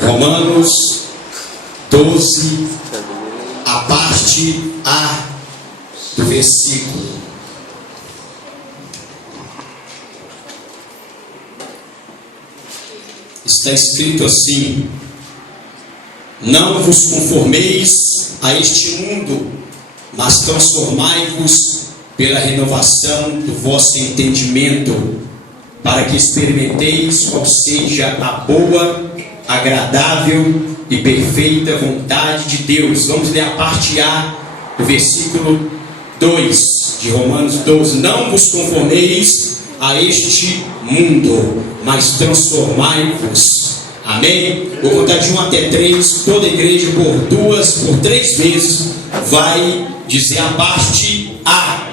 Romanos 12, a parte A do versículo. Está escrito assim: não vos conformeis a este mundo, mas transformai-vos pela renovação do vosso entendimento, para que experimenteis qual seja a boa, agradável e perfeita vontade de Deus. Vamos ler a parte A do versículo 2 de Romanos 12. Não vos conformeis a este mundo, mas transformai-vos. Amém? Vou contar de 1 até 3. Toda a igreja por 3 vezes vai dizer a parte A.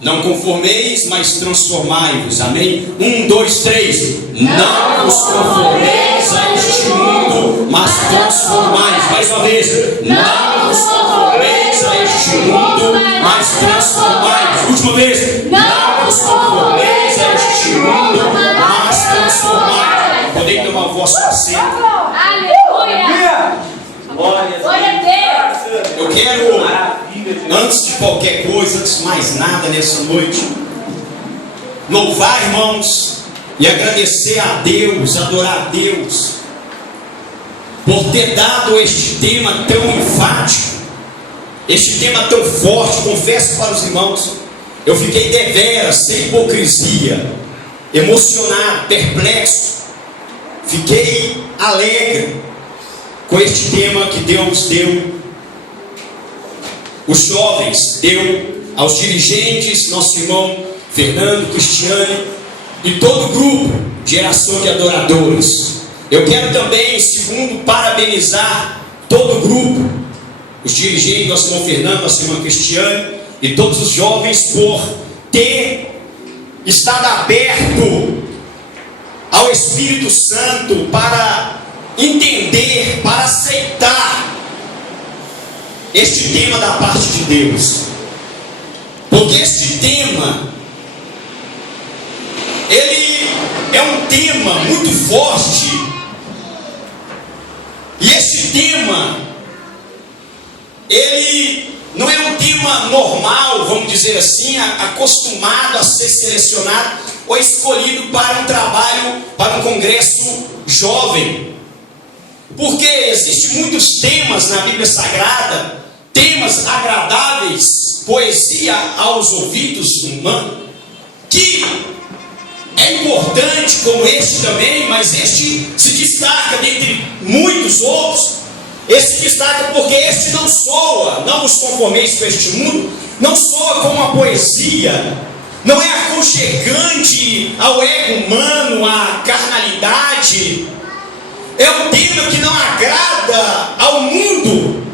Não conformeis, mas transformai-vos. Amém? 1, 2, 3. Não vos conformeis a este mundo, mas transformai-vos. Mais uma vez. Não vos conformeis a este mundo, mas transformai-vos. Última vez. Não vos conformeis a este mundo, mas transformai-vos. Podem tomar o vosso assento. Aleluia! Glória a Deus! Eu quero, antes de qualquer coisa, antes de mais nada nessa noite, louvar, irmãos, e agradecer a Deus, adorar a Deus, por ter dado este tema tão enfático, este tema tão forte. Confesso para os irmãos, eu fiquei deveras, sem hipocrisia, emocionado, perplexo, fiquei alegre com este tema que Deus deu, os jovens, deu aos dirigentes, nosso irmão Fernando, Cristiane e todo o grupo, geração de adoradores. Eu quero também, segundo, parabenizar todo o grupo, os dirigentes, nosso irmão Fernando, nossa irmã Cristiane e todos os jovens, por ter estado aberto ao Espírito Santo para entender, para aceitar este tema da parte de Deus. Porque este tema, ele é um tema muito forte. E este tema, ele não é um tema normal, vamos dizer assim, acostumado a ser selecionado ou escolhido para um trabalho, para um congresso jovem. Porque existem muitos temas na Bíblia Sagrada, temas agradáveis, poesia aos ouvidos humanos, que é importante, como este também, mas este se destaca dentre muitos outros. Este se destaca porque este não soa, não vos conformeis com este mundo, não soa como uma poesia, não é aconchegante ao ego humano, à carnalidade. É um tema que não agrada ao mundo,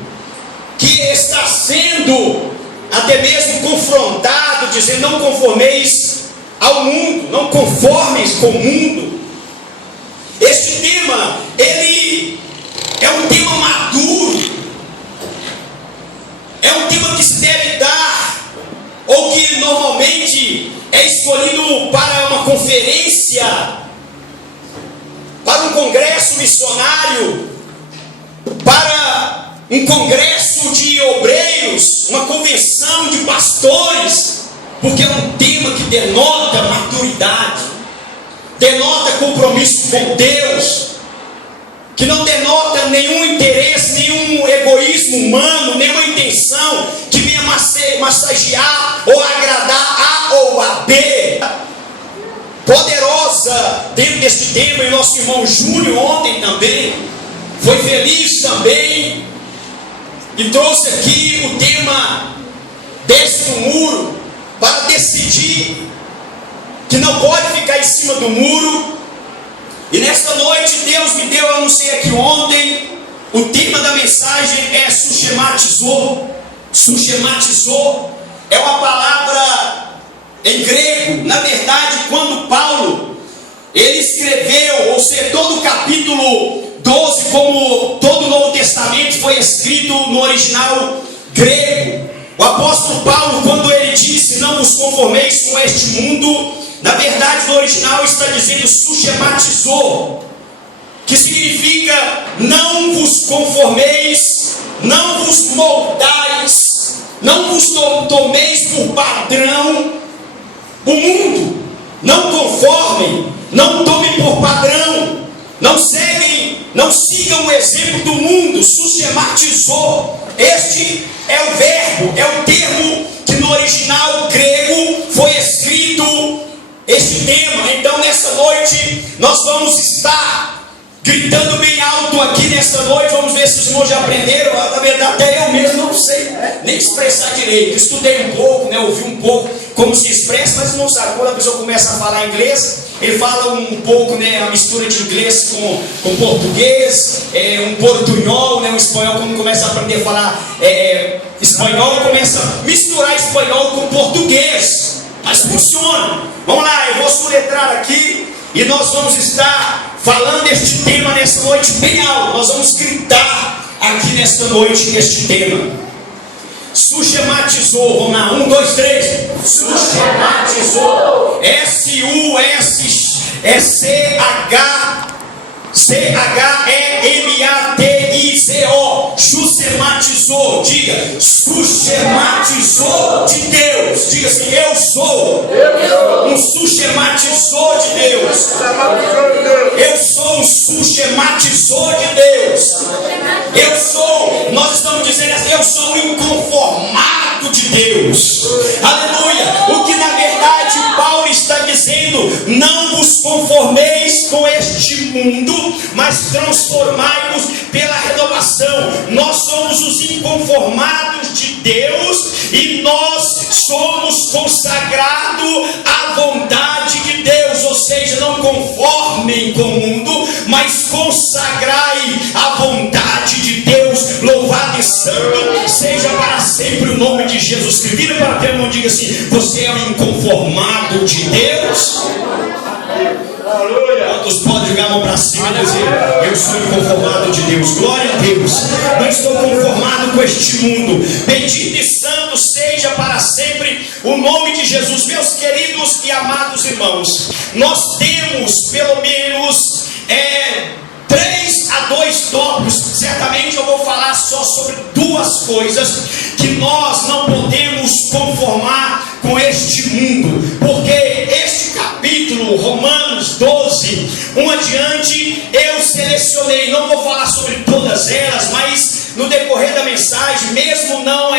que está sendo até mesmo confrontado, dizendo: não conformeis ao mundo, não conformeis com o mundo. Este tema, ele é um tema maduro, é um tema que se deve dar, ou que normalmente é escolhido para uma conferência, para um congresso missionário, para um congresso de obreiros, uma convenção de pastores, porque é um tema que denota maturidade, denota compromisso com Deus, que não denota nenhum interesse, nenhum egoísmo humano, nenhuma intenção que venha massagear ou agradar A ou a B. Poderosa dentro deste tema, e nosso irmão Júnior ontem também foi feliz também e trouxe aqui o tema desce do muro, para decidir que não pode ficar em cima do muro. E nesta noite Deus me deu, eu anunciei aqui ontem, o tema da mensagem é suschematizou. Suschematizou é uma palavra em grego. Na verdade, quando Paulo ele escreveu, ou seja, todo o capítulo 12, como todo o Novo Testamento, foi escrito no original grego. O apóstolo Paulo, quando ele disse: não vos conformeis com este mundo, na verdade no original está dizendo suschematizou, que que significa não vos conformeis, não vos moldais, não vos tomeis por padrão o mundo, não conformem, não tomem por padrão, não sigam o exemplo do mundo, suschematizou. Este é o verbo, é o termo que no original grego foi escrito este tema. Então nessa noite nós vamos estar gritando bem alto aqui nessa noite. Vamos ver se os irmãos já aprenderam. Na verdade até eu mesmo não sei nem expressar direito. Estudei um pouco, ouvi um pouco como se expressa, mas não sabe. Quando a pessoa começa a falar inglês, ele fala um pouco, a mistura de inglês com português, um portunhol, um espanhol. Quando começa a aprender a falar espanhol, começa a misturar espanhol com português. Mas funciona. Vamos lá, eu vou soletrar aqui e nós vamos estar falando este tema nessa noite bem alto. Nós vamos gritar aqui nesta noite este tema. Suschematizou. Vamos lá, 1, 2, 3. Suschematizou. S-U-S-C-H-E-M-A-T-I-Z-O. Suschematizou. Diga, suschematizou de Deus. Diga assim, eu sou um suschematizou de Deus. Eu sou um suschematizou de Deus. Nós estamos dizendo assim, eu sou um inconformado de Deus. Aleluia. O que na verdade Paulo está dizendo: não vos conformeis com este mundo, mas transformai-vos pela renovação. Nós somos os inconformados de Deus e nós somos consagrados à vontade de Deus. Ou seja, não conformem com o mundo, mas consagrai a vontade de Deus. Louvado e santo seja para sempre o nome de Jesus Cristo. Vira para o teu irmão e diga assim: você é um inconformado de Deus? Quantos podem jogar a mão para cima e dizer: eu sou inconformado de Deus? Glória a Deus. Não estou conformado com este mundo. Bendito e santo seja para sempre o nome de Jesus. Meus queridos e amados irmãos, nós temos pelo menos 3 a 2 tópicos. Certamente eu vou falar só sobre 2 coisas que nós não podemos conformar com este mundo, porque este capítulo, Romanos 12, 1 adiante, eu selecionei. Não vou falar sobre todas elas, mas no decorrer da mensagem, mesmo não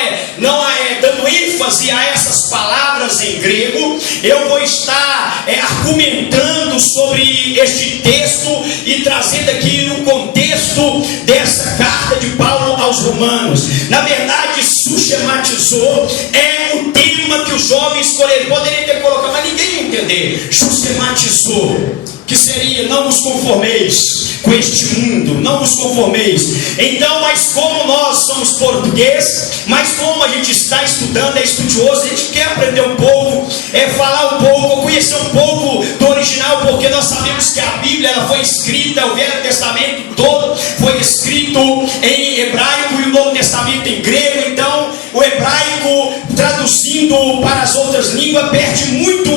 dando ênfase a essas palavras em grego, eu vou estar argumentando sobre este texto e trazendo aqui o contexto dessa carta de Paulo aos Romanos. Na verdade, suschematizou é o tema que os jovens escolheram. Poderia ter colocado, mas ninguém ia entender. Suschematizou, que seria: não vos conformeis com este mundo, não vos conformeis. Então, mas como nós somos português, mas como a gente está estudando, é estudioso, a gente quer aprender um pouco, falar um pouco, conhecer um pouco do original, porque nós sabemos que a Bíblia ela foi escrita, o Velho Testamento todo foi escrito em hebraico e o Novo Testamento em grego. Então o hebraico, traduzindo para as outras línguas, perde muito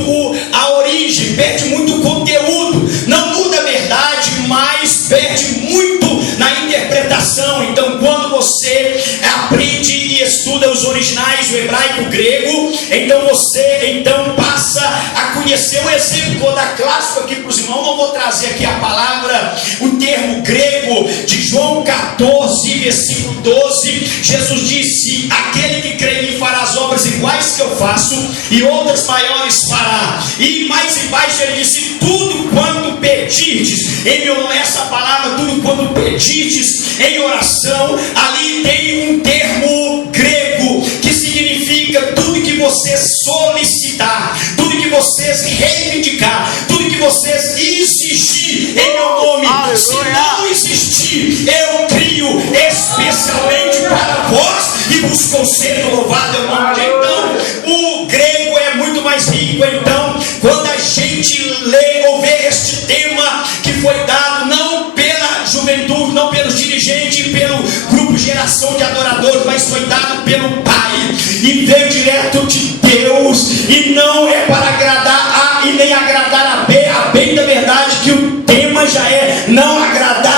a origem, perde muito o conteúdo. Não muda a verdade, mas perde muito na interpretação. Então quando você aprende e estuda os originais, o hebraico, o grego, então você passa a conhecer o exemplo. Vou dar clássico aqui para os irmãos. Não vou trazer aqui a palavra, o termo grego de João 14, versículo 12. Jesus disse: aquele que crê em mim fará as obras iguais que eu faço, e outras maiores fará. E mais embaixo ele disse: tudo quanto pedirdes em meu nome. Essa palavra, tudo quanto pedirdes em oração, ali tem um termo grego que significa tudo que vocês solicitar, tudo que vocês reivindicar, tudo que vocês exigir em meu nome. Se não existir, eu crio especialmente para vós e vos concedo. Louvado é o nome de Deus. Então o grego é muito mais rico. Então quando a gente lê ou vê este tema que foi dado não pela juventude, não pelos dirigentes, pelo grupo Geração de Adoradores, mas foi dado pelo Pai e veio direto de Deus, e não é para agradar A e nem agradar a B. A bem da verdade que o tema já é não agradar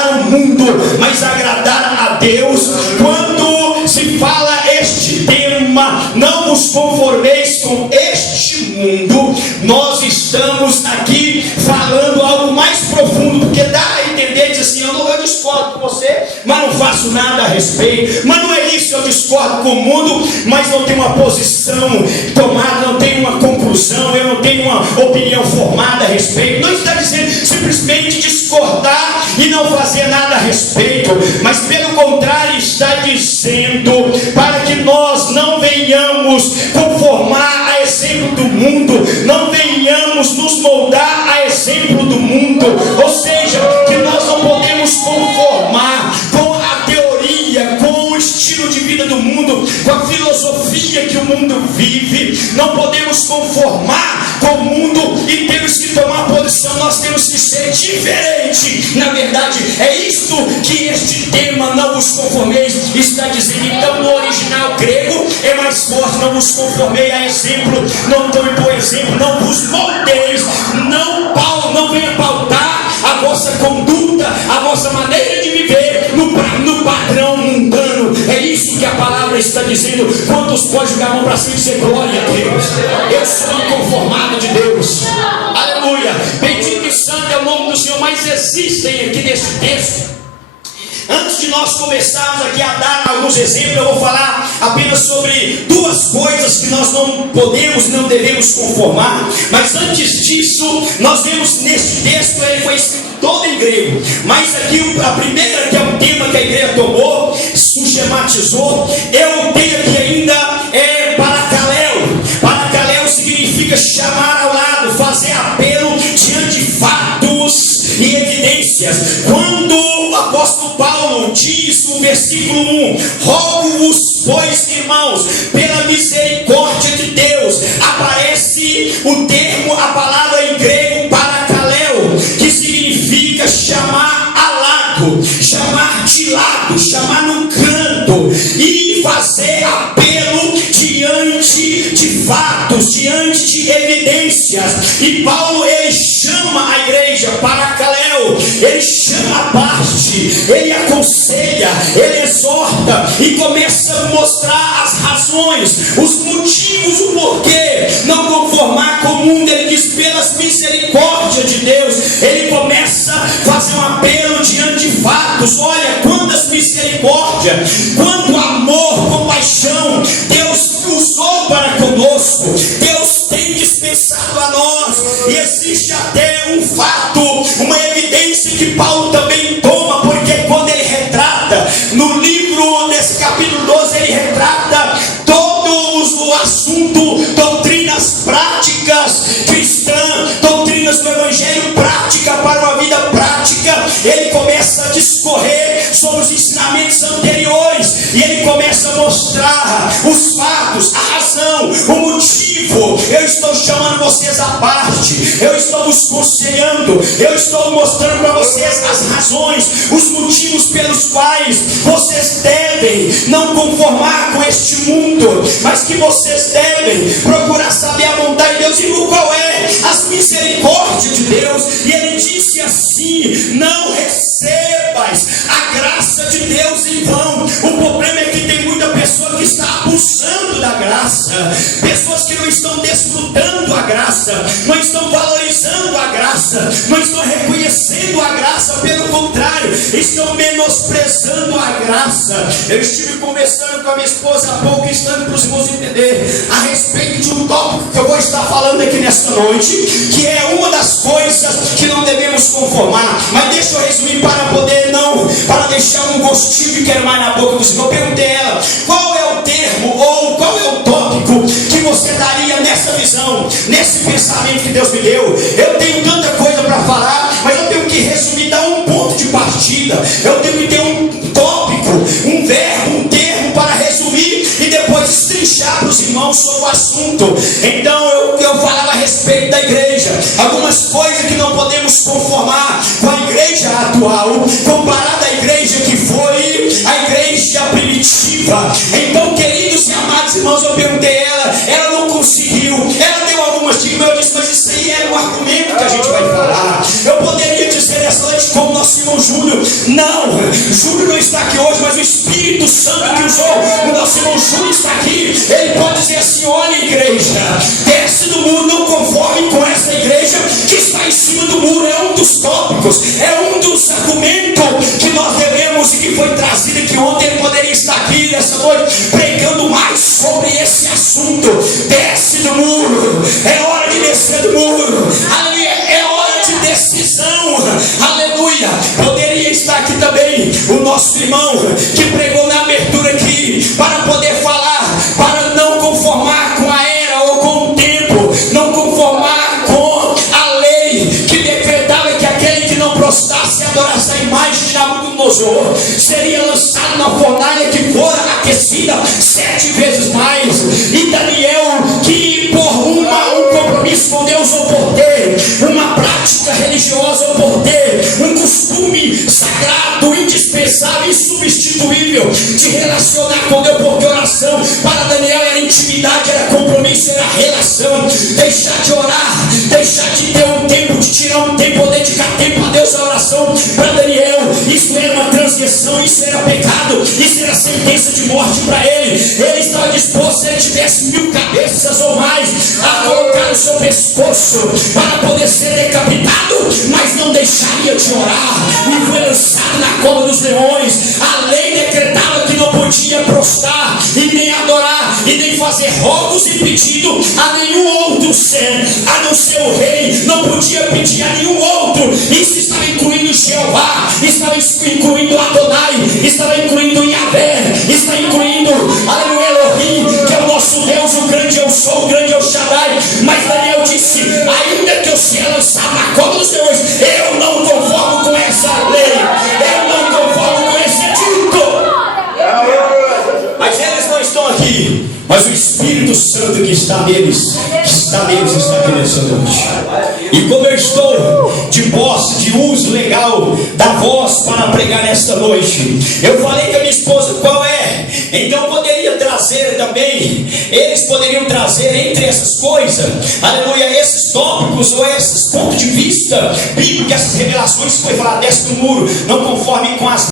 mas agradar a Deus. Quando se fala este tema, não vos conformeis com este mundo, nós estamos aqui falando algo mais profundo, porque dá a entender, diz assim, eu discordo com você, mas não faço nada a respeito. Mas não é isso, eu discordo com o mundo, mas não tenho uma posição tomada, não tenho uma conclusão, eu não tenho uma opinião formada a respeito. Não está dizendo simplesmente discordar e não fazer nada a respeito, mas pelo contrário está dizendo para que nós não venhamos conformar a exemplo do mundo, não venhamos nos moldar a exemplo do mundo, ou seja, que nós não podemos conformar com a teoria, com o estilo de vida do mundo, com a filosofia que o mundo vive. Não podemos conformar com o mundo e temos que tomar posição, nós temos que ser diferente. Na verdade, é isto que este tema, não vos conformeis, está dizendo. Então, no original grego é mais forte: não vos conformei a exemplo, não tome por exemplo, não vos moldeis, não venha pautar a vossa conduta, a vossa maneira de viver no padrão mundano. É isso que a palavra está dizendo. Quantos podem jogar a mão para cima e dizer glória a Deus? Eu sou inconformado de Deus. Aleluia. Bendito e santo é o nome do Senhor. Mas existem aqui nesse texto, antes de nós começarmos aqui a dar alguns exemplos, eu vou falar apenas sobre duas coisas que nós não podemos, não devemos conformar. Mas antes disso, nós vemos neste texto, ele foi escrito todo em grego, mas aqui a primeira, que é o tema que a igreja tomou, sistematizou, eu tenho aqui ainda paracaléu. Paracaléu significa chamar ao lado, fazer apelo diante de fatos e evidências. Quando o apóstolo Paulo diz no versículo 1: rogo-vos, pois, irmãos, pela misericórdia de Deus, aparece o termo, a palavra em grego paracaléu, que significa chamar a lado, chamar de lado, chamar no canto e fazer apelo diante de fatos, diante de evidências. E Paulo, ele chama a igreja paracaléu, ele chama a parte, ele aconselha, ele exorta e começa a mostrar as razões, os motivos, o porquê não conformar com o mundo. Ele diz: pelas misericórdias de Deus. Ele começa a fazer um apelo diante de fatos. Olha quantas misericórdias, quanto amor, compaixão Deus usou para conosco. Deus tem dispensado a nós, e existe até um fato, uma evidência que Paulo também toma, porque quando ele retrata no livro desse capítulo 12, ele retrata todo o assunto, doutrinas práticas cristãs, doutrinas do evangelho, prática para uma vida prática. Ele começa a discorrer sobre os ensinamentos anteriores e ele começa a mostrar os fatos, a razão, o motivo. Eu estou chamando vocês à parte, eu estou vos aconselhando, eu estou mostrando para vocês as razões, os motivos pelos quais vocês devem não conformar com este mundo, mas que vocês devem procurar saber a vontade de Deus. E qual é? As misericórdias de Deus. E ele disse assim: não recebais a graça de Deus em vão. O problema é que tem muita pessoa que está abusando da graça, pessoas que não estão desfrutando a graça, não estão valorizando a graça, não estão reconhecendo a graça, pelo contrário, estão menosprezando a graça. Eu estive conversando com a minha esposa há pouco, estando para os irmãos entender a respeito de um tópico que eu vou estar falando aqui nesta noite, que é uma das coisas que não devemos conformar. Mas deixa eu resumir para deixar um gostinho de quero mais na boca do Senhor. Eu perguntei a ela: qual é o termo ou qual é o tópico que você daria nessa visão, nesse pensamento que Deus me deu? Eu tenho tanta coisa para falar, mas eu tenho que resumir, dar um ponto de partida. Eu tenho que ter um tópico, um verbo, um termo para resumir e depois destrinchar para os irmãos sobre o assunto. Então eu falava a respeito da igreja, algumas coisas que não podemos conformar com a igreja atual, comparada à igreja que foi a igreja primitiva. Então, queridos e amados irmãos, eu perguntei a ela não conseguiu, ela deu algumas dicas, eu disse: mas isso aí era um argumento que a gente vai falar. Eu poderia dizer nessa noite, como nosso irmão Júnior Júlio. Não, Júlio não está aqui hoje, mas o Espírito Santo que usou o nosso irmão Júlio está aqui. Ele pode dizer assim: olha, igreja, desce do muro, não conforme com essa igreja que está em cima do muro. É um dos tópicos, é um dos argumentos que nós devemos e que foi trazido, que ontem ele poderia estar aqui nessa noite pregando mais sobre esse assunto. Desce do muro, é hora de descer do muro, aleluia, é hora de decisão, aleluia. Poderia estar aqui também o nosso irmão que pregou na abertura aqui para poder falar, para não conformar com a era ou com o tempo, não conformar com a lei que decretava que aquele que não prostrasse e adorasse a imagem de Nabucodonosor seria lançado na fornalha que fora aquecida 7 vezes mais. E Daniel, que por um compromisso com Deus, ou por ter uma prática religiosa, ou por ter um costume sagrado, indispensável, insubstituível de relacionar com Deus, porque oração para Daniel era intimidade, era compromisso, era relação. Deixar de orar, deixar de ter um tempo, de tirar um tempo, ou dedicar tempo a Deus, a oração para Daniel, isso era uma transgressão, isso era pecado, isso era sentença de morte para ele. Ele estava disposto, se ele tivesse 1000 cabeças ou mais, a colocar no seu pescoço para poder ser decapitado, mas não deixaria de orar, e foi lançado na cova dos leões. A lei decretava que não podia prostrar e nem adorar e nem fazer rogos e pedido a nenhum outro ser, a não ser o rei. Não podia pedir a nenhum outro. Isso estava incluindo Jeová, estava incluindo Adonai, estava incluindo Yahvé, está incluindo, aleluia, Elohim, que é o nosso Deus, o grande eu sou, o grande El Shaddai. Mas Daniel disse: ainda que eu seja lançado na cova dos leões, eu não conformo com essa lei, eu não conformo com esse edito. Mas eles não estão aqui, mas o Espírito Santo que está neles, está aqui nessa noite. E como eu estou de posse, de uso legal da voz para pregar nesta noite, eu falei com a minha esposa qual é. Então poderia trazer também, eles poderiam trazer entre essas coisas, aleluia, esses tópicos ou esses pontos de vista bíblicos, essas revelações que foi falar, desce do muro, não conforme com as